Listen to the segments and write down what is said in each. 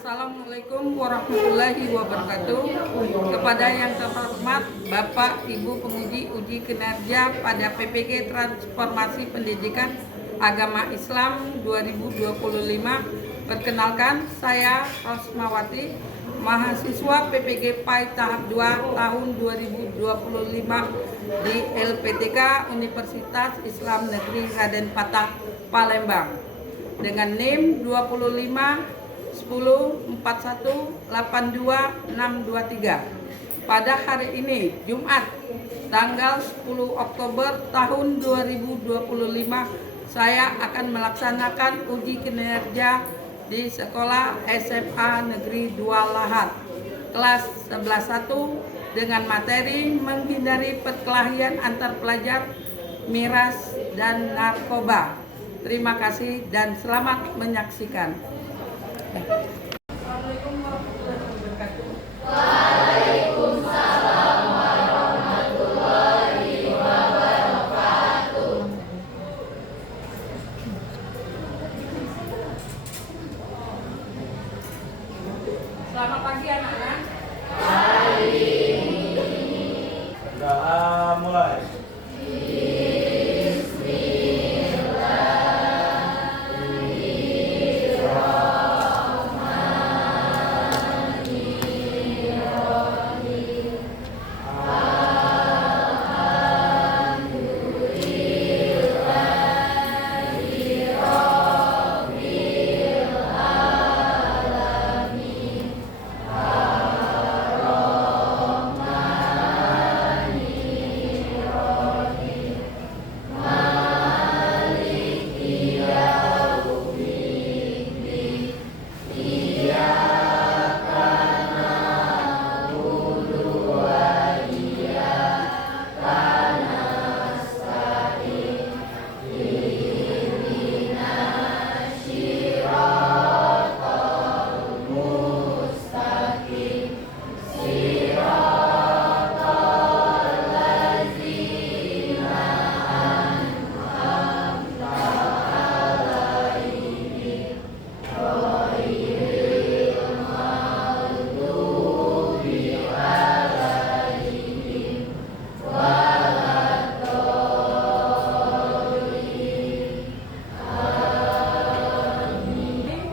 Assalamualaikum warahmatullahi wabarakatuh. Kepada yang terhormat Bapak Ibu penguji uji kinerja pada PPG Transformasi Pendidikan Agama Islam 2025. Perkenalkan, saya Rosmawati, mahasiswa PPG PAI tahap 2 tahun 2025 di LPTK Universitas Islam Negeri Raden Patah, Palembang, dengan NIM 25 10 41 82 623. Pada hari ini, Jumat, tanggal 10 Oktober tahun 2025, saya akan melaksanakan uji kinerja di Sekolah SMA Negeri 2 Lahat, kelas 11-1 dengan materi menghindari perkelahian antar pelajar, miras, dan narkoba. Terima kasih dan selamat menyaksikan. Assalamualaikum warahmatullahi wabarakatuh. Waalaikumsalam warahmatullahi wabarakatuh. Selamat pagi anak-anak. Sudah mulai.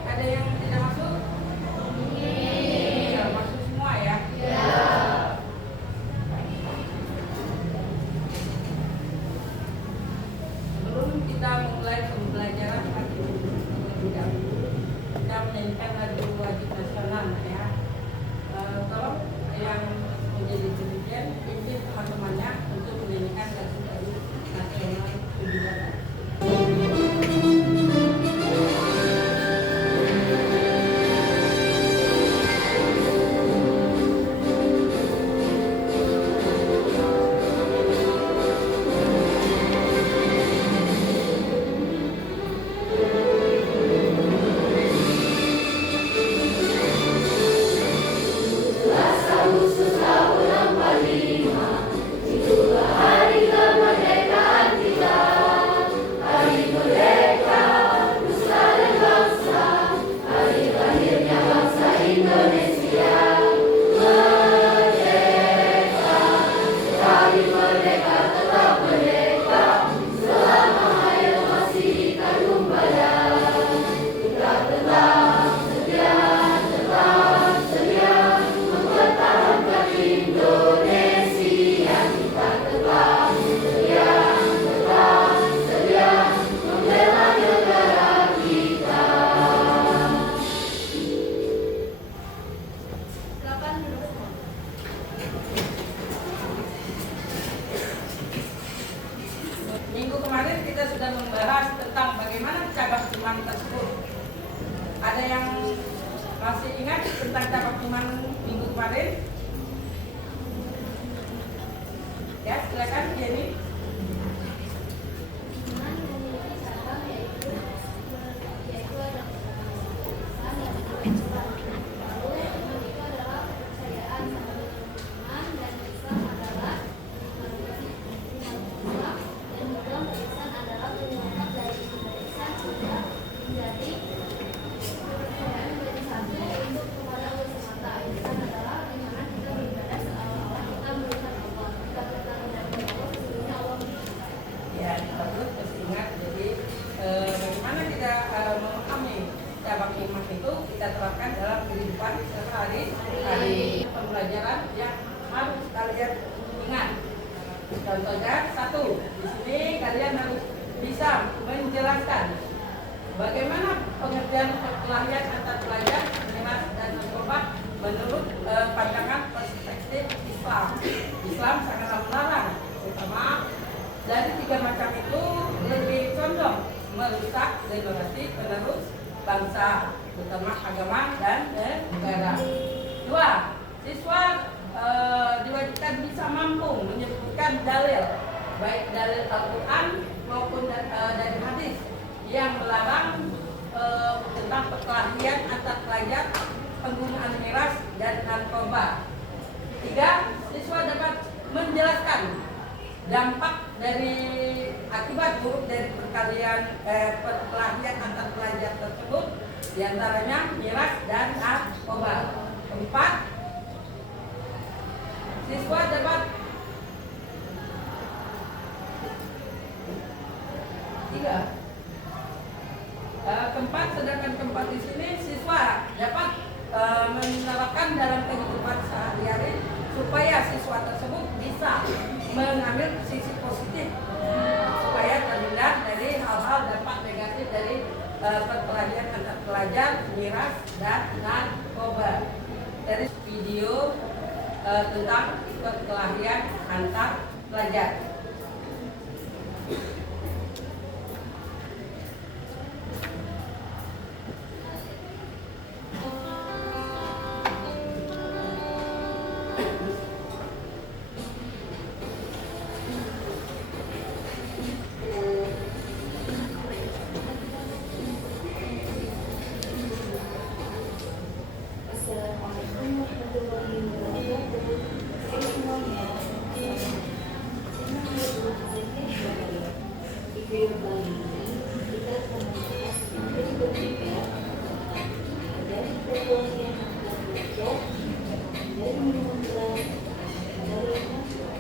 Ada yang tidak masuk? Iya, masuk semua ya. Sebelum kita mulai pembelajaran pagi ini, kita menyanyikan lagu wajib nasional ya. Tolong yang menjadi dirjen pimpin teman-temannya untuk menyanyikan lagu nasional pendidikan. Minggu kemarin kita sudah membahas tentang bagaimana cabang iman tersebut. Ada yang masih ingat tentang cabang iman minggu kemarin? Ya, silakan Jenny. Jadi terapkan dalam kehidupan sehari-hari. Pembelajaran yang harus kalian ingat. Contohnya satu, di sini kalian harus bisa menjelaskan bagaimana pengertian perkelahian antar pelajar, miras dan narkoba menurut pandangan perspektif Islam. Islam sangatlah melarang, terutama dari tiga macam itu lebih condong merusak generasi penerus bangsa, terutama agama dan negara. Dua, siswa diwajibkan bisa mampu menyebutkan dalil, baik dalil Al-Quran maupun dari hadis yang melarang tentang perkelahian antar pelajar, penggunaan miras dan narkoba. Tiga, siswa dapat menjelaskan dampak dari akibat buruk dari perkelahian antar pelajar tersebut, diantaranya miras dan narkoba. Keempat, siswa dapat sedangkan keempat di sini siswa dapat menerapkan dalam kehidupan sehari-hari supaya siswa tersebut bisa mengambil sisi positif supaya terhindar dari hal-hal dampak negatif dari perkelahian antar pelajar, miras dan narkoba. Dari video tentang perkelahian antar pelajar. Assalamualaikum warahmatullahi wabarakatuh. Hai semuanya, senang berjumpa kalian. Di video kali ini kita akan membahas materi berbeda dari perkelahian antar pelajar, dari minuman keras, dari narkoba.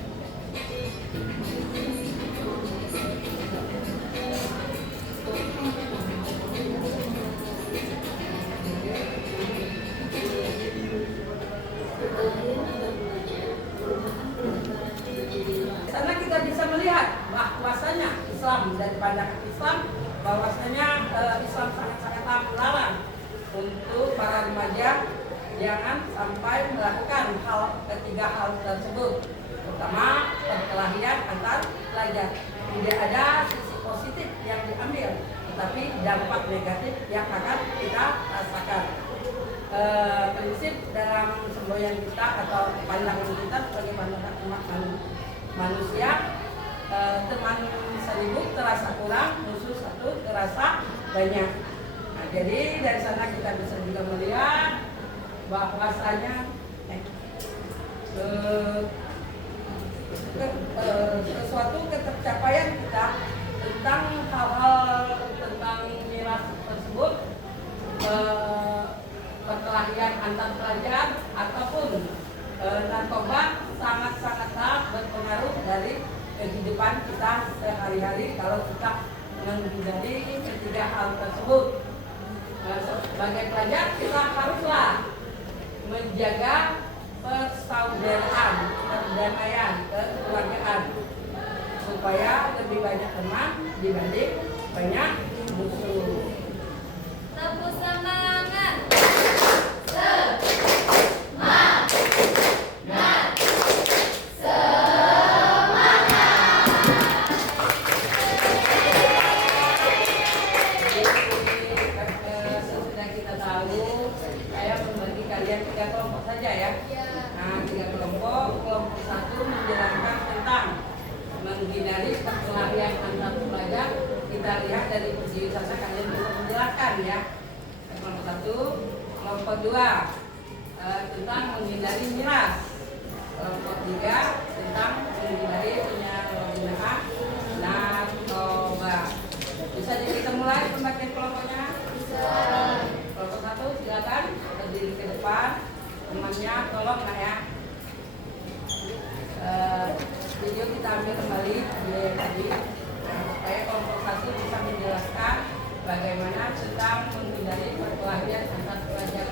Karena kita bisa melihat bahwasanya Islam dari pandangan Islam bahwasanya Islam sangat-sangat melarang untuk para remaja jangan sampai melakukan ketiga hal tersebut, terutama perkelahian antar pelajar. Tidak ada sisi positif yang diambil, tetapi dampak negatif yang akan kita rasakan. Prinsip dalam semboyan kita atau pandangan kita sebagai pandangan umat manusia, teman seribu terasa kurang, musuh satu terasa banyak. Nah, jadi dari sana kita bisa juga melihat bahwasanya sesuatu ketercapaian kita tentang hal-hal tentang miras tersebut, perkelahian antar pelajar ataupun narkoba sangat-sangatlah berpengaruh dari kehidupan kita sehari-hari kalau kita menghindari ketiga hal tersebut. Sebagai pelajar kita haruslah menjaga persaudaraan, perdamaian, kekeluargaan supaya lebih banyak teman dibanding banyak musuh. Tepuk semangat. Sesudah kita tahu, saya membagi kalian 3 kelompok saja ya. Nah, 3 kelompok. Kelompok 1 menjelaskan tentang menghindari perkelahian antar pelajar. Kita lihat dari video saja kalian bisa menjelaskan ya. Kelompok 1. Kelompok 2 tentang menghindari miras. Kelompok 3 tentang menghindari penyalahgunaan narkoba. Bisa jadi kita mulai pembagian kelompoknya? Bisa. Kelompok 1 silakan berdiri ke depan. Temannya tolong lah ya. Video kita ambil kembali video yang tadi supaya kelompok 1 bisa menjelaskan bagaimana tentang menghindari perkelahian antar pelajar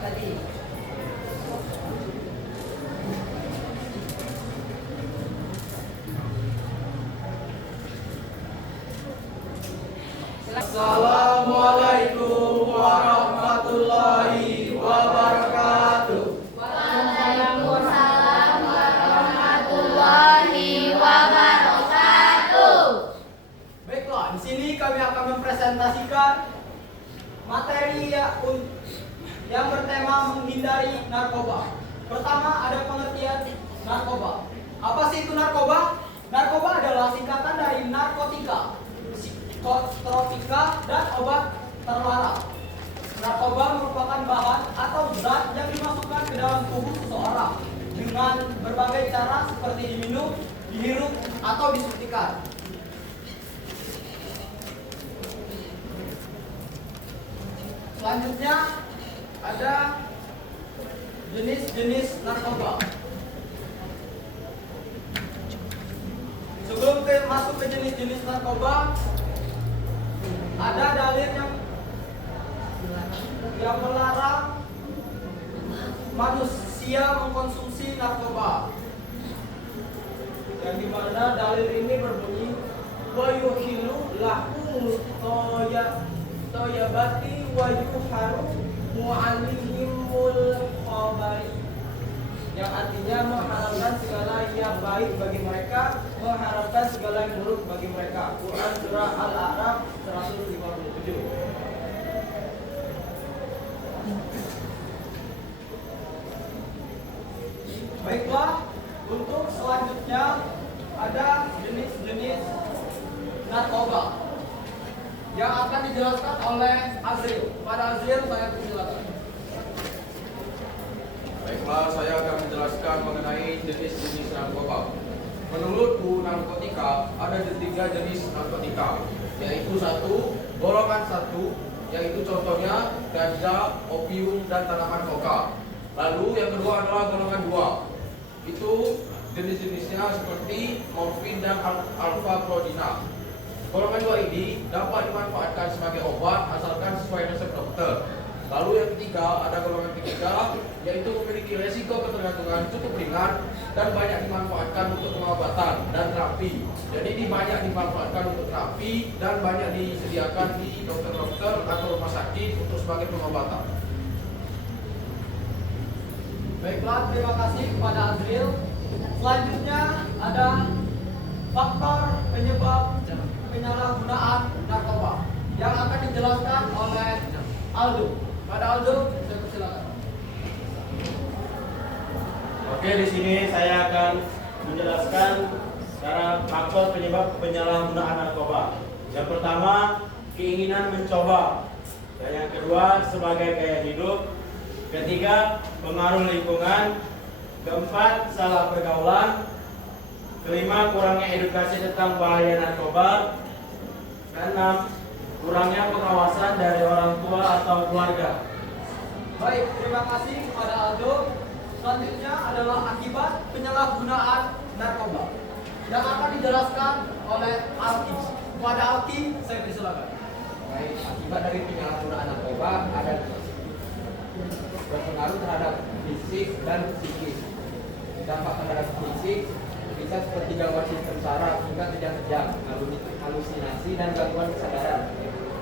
menghindari narkoba. Pertama, ada pengertian narkoba. Apa sih itu narkoba? Narkoba adalah singkatan dari narkotika, psikotropika, dan obat terlarang. Narkoba merupakan bahan atau zat yang dimasukkan ke dalam tubuh seseorang dengan berbagai cara seperti diminum, dihirup, atau disuntikan. Selanjutnya ada jenis-jenis narkoba. Sebelum masuk ke jenis-jenis narkoba, ada dalil yang melarang manusia mengkonsumsi narkoba. Yang dimana dalil ini berbunyi wa yuhilu lahum toyabati wa yuharu mu'alimul khabari, yang artinya mengharamkan segala yang baik bagi mereka, mengharamkan segala yang buruk bagi mereka. Quran surah Al-A'raf 157. Baiklah, untuk selanjutnya ada jenis-jenis narkoba yang akan dijelaskan oleh Azril. Pada Azril, saya persilakan. Baiklah, saya akan menjelaskan mengenai jenis-jenis narkoba. Menurut buku narkotika, ada 3 jenis narkotika, yaitu 1, golongan 1, yaitu contohnya ganja, opium, dan tanaman koka. Lalu yang kedua adalah golongan 2. Itu jenis-jenisnya seperti morfin dan alfa-prodina. Golongan 2 ini dapat dimanfaatkan sebagai obat asalkan sesuai resep dokter. Lalu yang ketiga, ada golongan 3, yaitu memiliki resiko ketergantungan cukup ringan dan banyak dimanfaatkan untuk pengobatan dan terapi. Jadi banyak dimanfaatkan untuk terapi dan banyak disediakan di dokter-dokter atau rumah sakit untuk sebagai pengobatan. Baiklah, terima kasih kepada Azril. Selanjutnya ada faktor penyebab penyalahgunaan narkoba yang akan dijelaskan oleh Aldo. Pada Aldo, saya persilakan. Oke, di sini saya akan menjelaskan cara faktor penyebab penyalahgunaan narkoba. Yang pertama, keinginan mencoba. Dan yang kedua, sebagai gaya hidup. Ketiga, pengaruh lingkungan. Keempat, salah pergaulan. Kelima, kurangnya edukasi tentang bahaya narkoba. Keenam, kurangnya pengawasan dari orang tua atau keluarga. Baik, terima kasih kepada Aldo. Selanjutnya adalah akibat penyalahgunaan narkoba yang akan dijelaskan oleh Alki. Kepada Alki, saya persilakan. Baik, akibat dari penyalahgunaan narkoba ada berpengaruh terhadap fisik dan psikis. Dampak terhadap fisik bisa seperti gangguan sistem saraf hingga kejang-kejang, halusinasi dan gangguan kesadaran,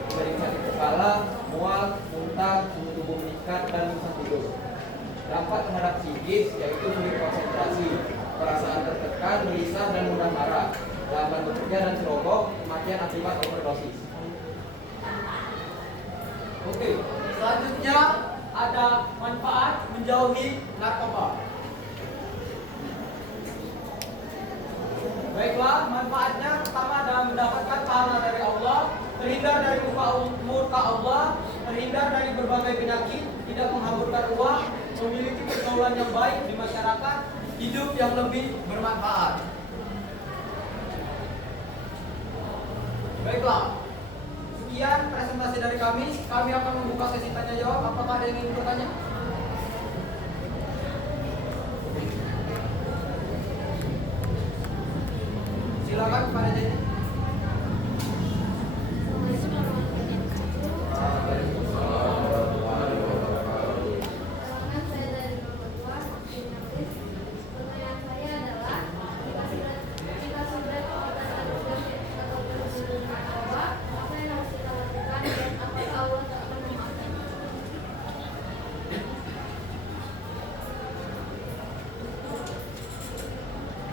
seperti sakit kepala, mual, muntah, suhu tubuh meningkat dan susah tidur. Dampak terhadap psikis yaitu sulit konsentrasi, perasaan tertekan, gelisah dan mudah marah, lamban bekerja dan ceroboh, kematian akibat overdosis. Oke, selanjutnya ada manfaat menjauhi narkoba. Baiklah, manfaatnya pertama adalah mendapatkan pahala dari Allah, terhindar dari murka Allah, terhindar dari berbagai penyakit, tidak menghamburkan uang, memiliki pergaulan yang baik di masyarakat, hidup yang lebih bermanfaat. Baiklah, sekian presentasi dari kami. Kami akan membuka sesi tanya jawab. Apakah ada yang ingin bertanya? Silakan kepada Jenny.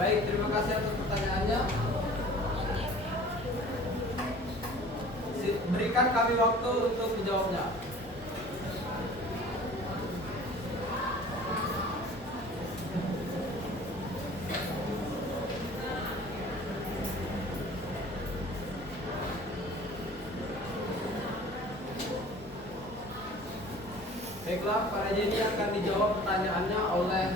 Baik, terima kasih atas pertanyaannya. Berikan kami waktu untuk menjawabnya. Baiklah, Pak Raja ini akan dijawab pertanyaannya oleh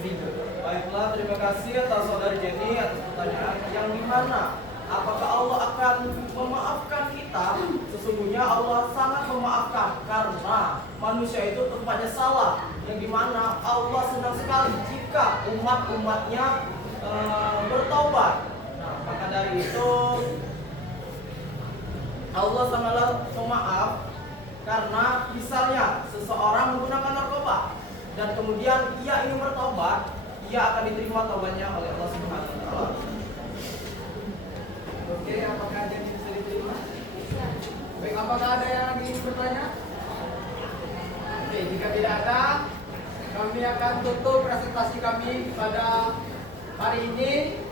Riga. Baiklah, terima kasih atas saudara Jenny atas pertanyaan yang dimana apakah Allah akan memaafkan kita? Sesungguhnya Allah sangat memaafkan karena manusia itu tempatnya salah. Yang dimana Allah senang sekali jika umat-umatnya bertobat. Nah, maka dari itu Allah sangatlah pemaaf karena misalnya seseorang menggunakan narkoba dan kemudian ia ingin bertobat, ia akan diterima tobatnya oleh Allah Subhanahu wa taala. Oke, apakah ada yang bisa diterima? Baik, apakah ada yang lagi ingin bertanya? Oke, jika tidak ada, kami akan tutup presentasi kami pada hari ini.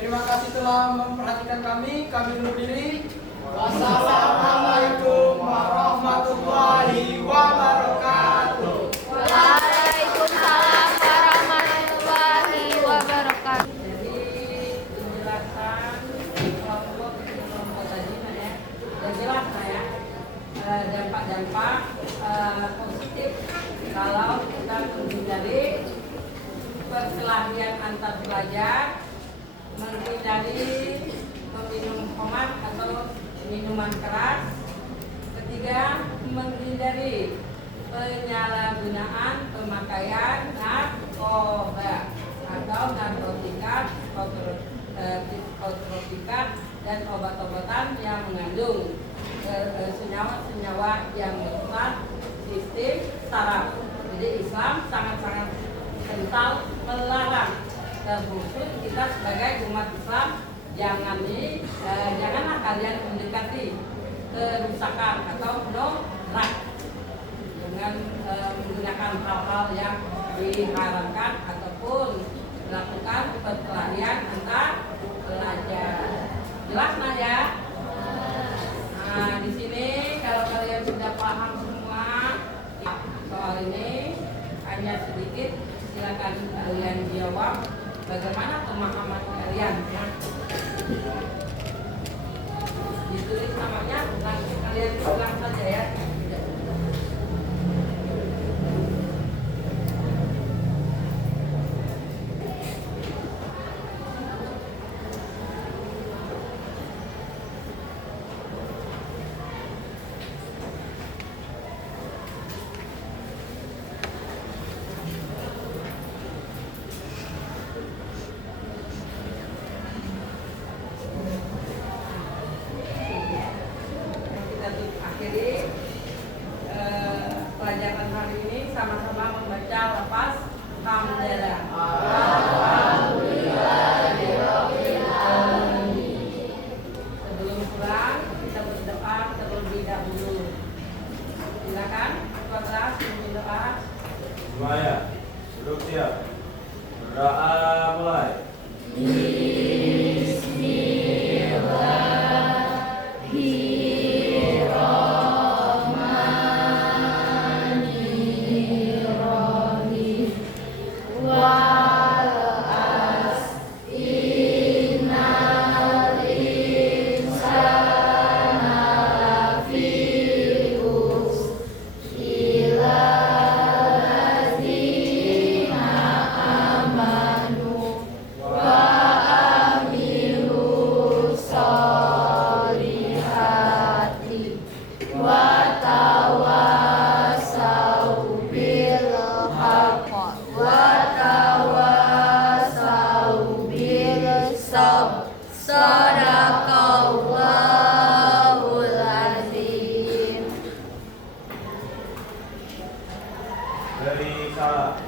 Terima kasih telah memperhatikan kami. Kami undur diri. Wassalamualaikum warahmatullahi wabarakatuh. Waalaikumsalam warahmatullahi wabarakatuh. Jadi penjelasan kelompok tadi ya, dan jelas ya dampak-dampak positif kalau kita menghindari perkelahian antar pelajar, menghindari meminum khamar atau minuman keras. Ketiga, menghindari penyalahgunaan pemakaian narkoba atau narkotika, psikotropika dan obat-obatan yang mengandung senyawa-senyawa yang merusak sistem saraf. Jadi Islam sangat-sangat kental melarang, terkhusus kita sebagai umat Islam janganlah kalian mendekati kerusakan atau nolak dengan menggunakan hal-hal yang diharamkan ataupun melakukan perkelahian antar pelajar. Jelas nah ya? Nah, di sini kalau kalian sudah paham semua soal ini, hanya sedikit silakan kalian jawab bagaimana pemahaman kalian ya. Ditulis namanya, langsung kalian ulang saja ya. Akhiri pelajaran hari ini sama-sama membaca lafaz hamdalah. Sebelum pulang kita berdoa terlebih dahulu. Silakan kepada berdoa. Semuanya duduk siap. Berdoa mulai. Dari salah.